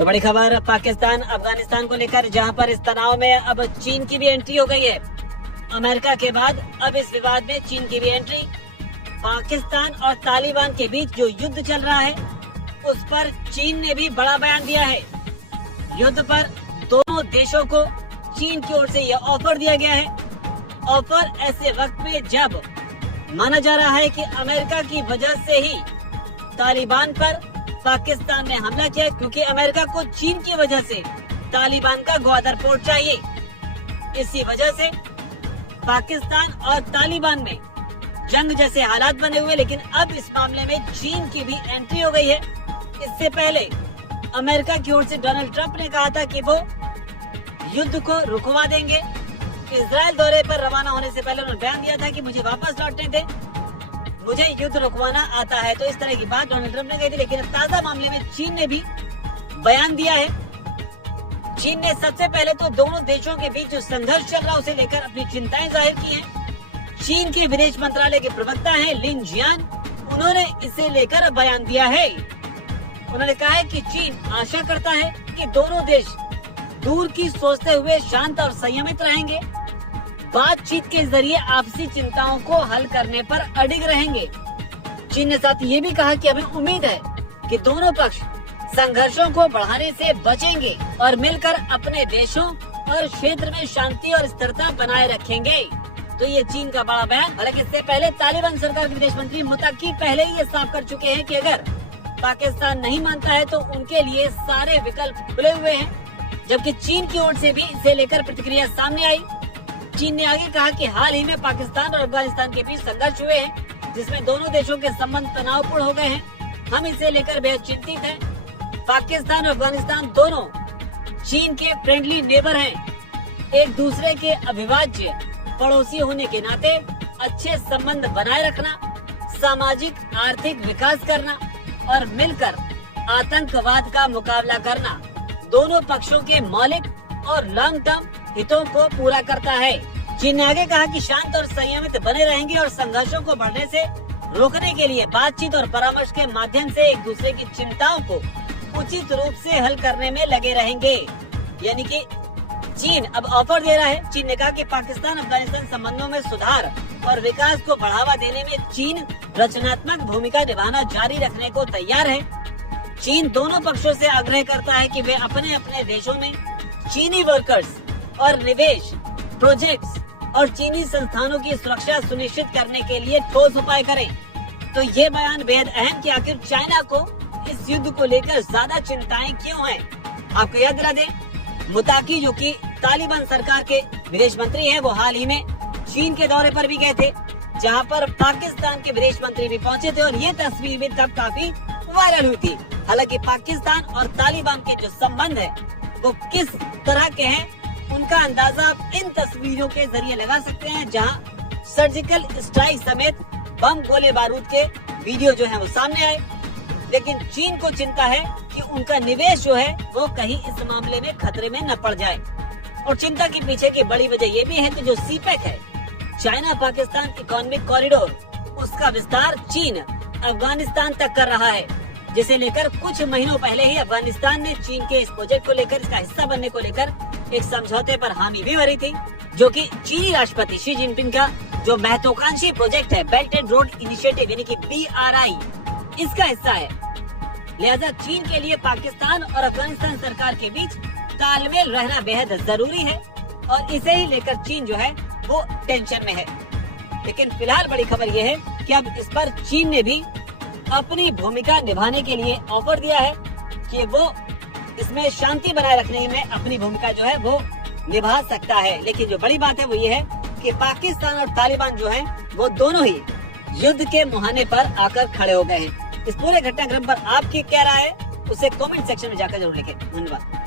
तो बड़ी खबर पाकिस्तान अफगानिस्तान को लेकर, जहां पर इस तनाव में अब चीन की भी एंट्री हो गई है। अमेरिका के बाद अब इस विवाद में चीन की भी एंट्री। पाकिस्तान और तालिबान के बीच जो युद्ध चल रहा है उस पर चीन ने भी बड़ा बयान दिया है। युद्ध पर दोनों देशों को चीन की ओर से यह ऑफर दिया गया है। ऑफर ऐसे वक्त में जब माना जा रहा है कि अमेरिका की वजह से ही तालिबान पर पाकिस्तान ने हमला किया, क्योंकि अमेरिका को चीन की वजह से तालिबान का ग्वादर पोर्ट चाहिए। इसी वजह से पाकिस्तान और तालिबान में जंग जैसे हालात बने हुए, लेकिन अब इस मामले में चीन की भी एंट्री हो गई है। इससे पहले अमेरिका की ओर से डोनाल्ड ट्रंप ने कहा था कि वो युद्ध को रुकवा देंगे। इजराइल दौरे पर रवाना होने से पहले उन्होंने बयान दिया था कि मुझे वापस लौटने दे, मुझे युद्ध रुकवाना आता है। तो इस तरह की बात डोनाल्ड ट्रंप ने कही थी, लेकिन ताजा मामले में चीन ने भी बयान दिया है। चीन ने सबसे पहले तो दोनों देशों के बीच जो संघर्ष चल रहा है उसे लेकर अपनी चिंताएं जाहिर की हैं। चीन के विदेश मंत्रालय के प्रवक्ता हैं लिन जियान, उन्होंने इसे लेकर बयान दिया है। उन्होंने कहा है कि चीन आशा करता है कि दोनों देश दूर की सोचते हुए शांत और संयमित रहेंगे, बातचीत के जरिए आपसी चिंताओं को हल करने पर अडिग रहेंगे। चीन ने साथ ये भी कहा कि हमें उम्मीद है कि दोनों पक्ष संघर्षों को बढ़ाने से बचेंगे और मिलकर अपने देशों और क्षेत्र में शांति और स्थिरता बनाए रखेंगे। तो ये चीन का बड़ा बयान। हालांकि इससे पहले तालिबान सरकार के विदेश मंत्री मुत्ताकी पहले ही ये साफ कर चुके हैं कि अगर पाकिस्तान नहीं मानता है तो उनके लिए सारे विकल्प खुले हुए हैं। जबकि चीन की ओर से भी इसे लेकर प्रतिक्रिया सामने आई। चीन ने आगे कहा कि हाल ही में पाकिस्तान और अफगानिस्तान के बीच संघर्ष हुए हैं, जिसमें दोनों देशों के संबंध तनावपूर्ण हो गए हैं। हम इसे लेकर बेहद चिंतित हैं। पाकिस्तान और अफगानिस्तान दोनों चीन के फ्रेंडली नेबर हैं। एक दूसरे के अविभाज्य पड़ोसी होने के नाते अच्छे संबंध बनाए रखना, सामाजिक आर्थिक विकास करना और मिलकर आतंकवाद का मुकाबला करना दोनों पक्षों के मौलिक और लॉन्ग टर्म हितों को पूरा करता है। चीन ने आगे कहा कि शांत और संयमित बने रहेंगे और संघर्षों को बढ़ने से रोकने के लिए बातचीत और परामर्श के माध्यम से एक दूसरे की चिंताओं को उचित रूप से हल करने में लगे रहेंगे। यानी कि चीन अब ऑफर दे रहा है। चीन ने कहा कि पाकिस्तान अफगानिस्तान संबंधों में सुधार और विकास को बढ़ावा देने में चीन रचनात्मक भूमिका निभाना जारी रखने को तैयार है। चीन दोनों पक्षों से आग्रह करता है कि वे अपने अपने देशों में चीनी वर्कर्स और निवेश प्रोजेक्ट्स और चीनी संस्थानों की सुरक्षा सुनिश्चित करने के लिए ठोस उपाय करें। तो ये बयान बेहद अहम कि आखिर चाइना को इस युद्ध को लेकर ज्यादा चिंताएं क्यों हैं। आपको याद दिला दें, मुत्ताकी जो कि तालिबान सरकार के विदेश मंत्री हैं, वो हाल ही में चीन के दौरे पर भी गए थे, जहां पर पाकिस्तान के विदेश मंत्री भी पहुंचे थे और ये तस्वीर भी तब काफी वायरल हुई थी। हालांकि पाकिस्तान और तालिबान के जो संबंध है वो किस तरह के हैं, उनका अंदाजा आप इन तस्वीरों के जरिए लगा सकते हैं, जहां सर्जिकल स्ट्राइक समेत बम गोले बारूद के वीडियो जो है वो सामने आए। लेकिन चीन को चिंता है कि उनका निवेश जो है वो कहीं इस मामले में खतरे में न पड़ जाए। और चिंता के पीछे की बड़ी वजह ये भी है कि जो सीपेक है, चाइना पाकिस्तान इकोनॉमिक कॉरिडोर, उसका विस्तार चीन अफगानिस्तान तक कर रहा है, जिसे लेकर कुछ महीनों पहले ही अफगानिस्तान ने चीन के इस प्रोजेक्ट को लेकर, इसका हिस्सा बनने को लेकर एक समझौते पर हामी भी भरी थी, जो कि चीनी राष्ट्रपति शी जिनपिंग का जो महत्वाकांक्षी प्रोजेक्ट है बेल्ट एंड रोड इनिशिएटिव यानी कि BRI, इसका हिस्सा है। लिहाजा चीन के लिए पाकिस्तान और अफगानिस्तान सरकार के बीच तालमेल रहना बेहद जरूरी है और इसे ही लेकर चीन जो है वो टेंशन में है। लेकिन फिलहाल बड़ी खबर ये है कि अब इस पर चीन ने भी अपनी भूमिका निभाने के लिए ऑफर दिया है कि वो इसमें शांति बनाए रखने में अपनी भूमिका जो है वो निभा सकता है। लेकिन जो बड़ी बात है वो ये है कि पाकिस्तान और तालिबान जो हैं वो दोनों ही युद्ध के मुहाने पर आकर खड़े हो गए हैं। इस पूरे घटनाक्रम पर आपकी क्या राय है उसे कमेंट सेक्शन में जाकर जरूर लिखें। धन्यवाद।